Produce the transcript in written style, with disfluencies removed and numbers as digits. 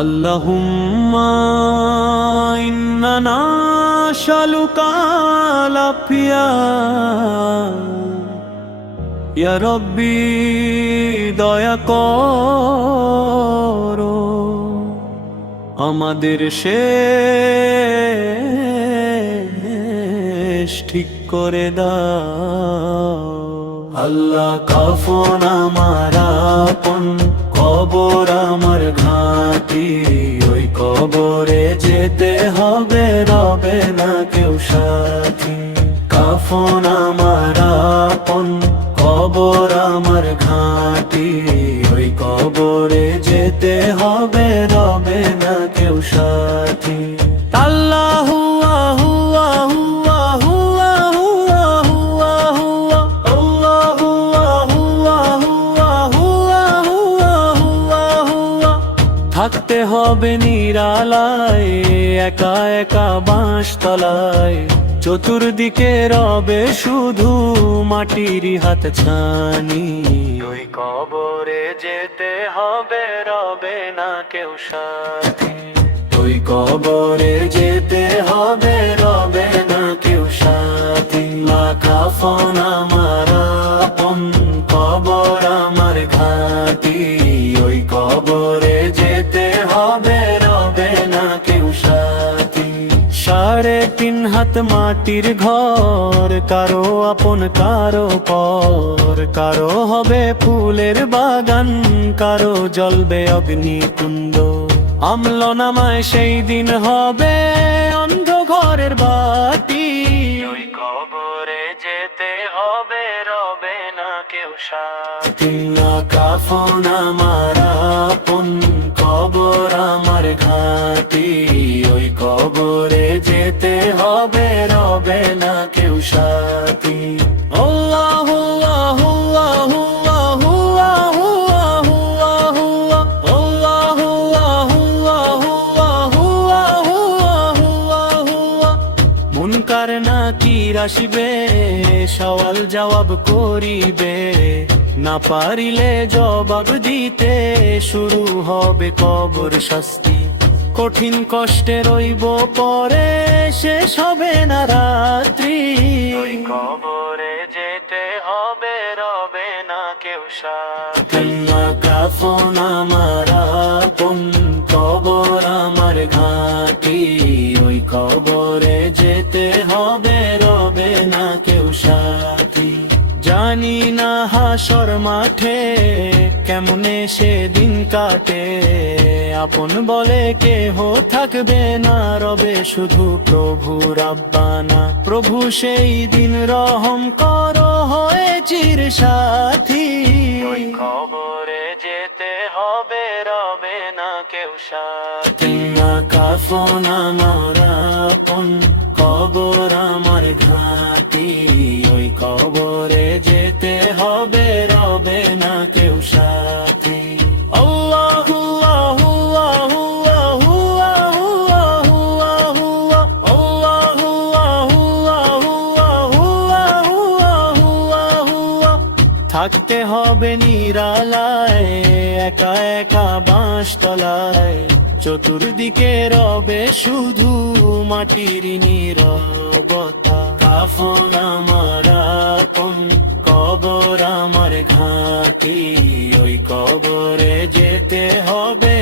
Allahumma inna nas'aluka al-afiyya ya Rabbi দয়া করো আমাদের শেষ ঠিক করে দাও আল্লাহ কাফন আমার আপন কবর আমার ঘাঁটি ওই কবরে যেতে হবে রবে না কেউ সাথী কাফন আমার আপন কবর আমার ঘাঁটি ওই কবরে যেতে হবে রবে না কেউ সাথী আল্লাহু আহু আহু আহু আহু আহু আহু আল্লাহু আহু আহু আহু আহু আহু আহু থাকতে হবে নিরালায় একা একা বাঁশতলায় চতুর্দিকে রবে শুধু মাটির হাত ছানি ওই কবরে যেতে হবে রবে না কেউ সাথী ওই কবরে যেতে হবে রবে না কেউ সাথী কাফন আমার আপন কবর আমার ঘাঁটি ওই কবরে যেতে হবে রবে না কেউ সাথী 3.5 হাত মাটির ঘর কারো আপন কারো পর কারো হবে ফুলের বাগান কারো জ্বলবে অগ্নিকুণ্ড আমল নামায় সেই দিন হবে অন্ধ ঘরের বাতি ওই কবরে যেতে হবে রবে না কেউ সাথী কাফন আমার আপন কবর আমার ঘাঁটি ওই কবরে যেতে হবে রবে না কেউ সাথী আল্লাহু আহু আহু আহু আহু আহু আহু আল্লাহু আহু আহু আহু আহু আহু আহু মুনকার নাকির আসিবে সওয়াল জবাব করিবে না পারিলে জবাব দিতে শুরু হবে কবর শাস্তি কঠিন কষ্টে রইব পরে শেষ হবে না রাত্রি ওই কবরে যেতে হবে রবে না কেউ সাথী কাফন আমার আপন কবর আমার ঘাঁটি ওই কবরে যেতে হবে রবে না কেউ সাথী জানি না হাসর মাঠে কেমনে সেদিন কাটে আপন বলে কেহ থাকবে না রবে শুধু প্রভু রাব্বানা প্রভু সেই দিন রহম করো হয়ে চির সাথী ওই কবরে যেতে হবে রবে না কেউ সাথী কাফন আমার আপন কবর আমার ঘাঁটি ওই কবরে যেতে হবে রবে না কেউ সাথী আল্লাহু আহু আহু আহু আহু আহু আহু আল্লাহু আহু আহু আহু আহু আহু আহু থাকতে হবে নিরালায় একা একা বাঁশতলায় চতুর্দিকে রবে শুধু মাটির নীরবতা কাফন আমার আপন কবর আমার ঘাঁটি ওই কবরে যেতে হবে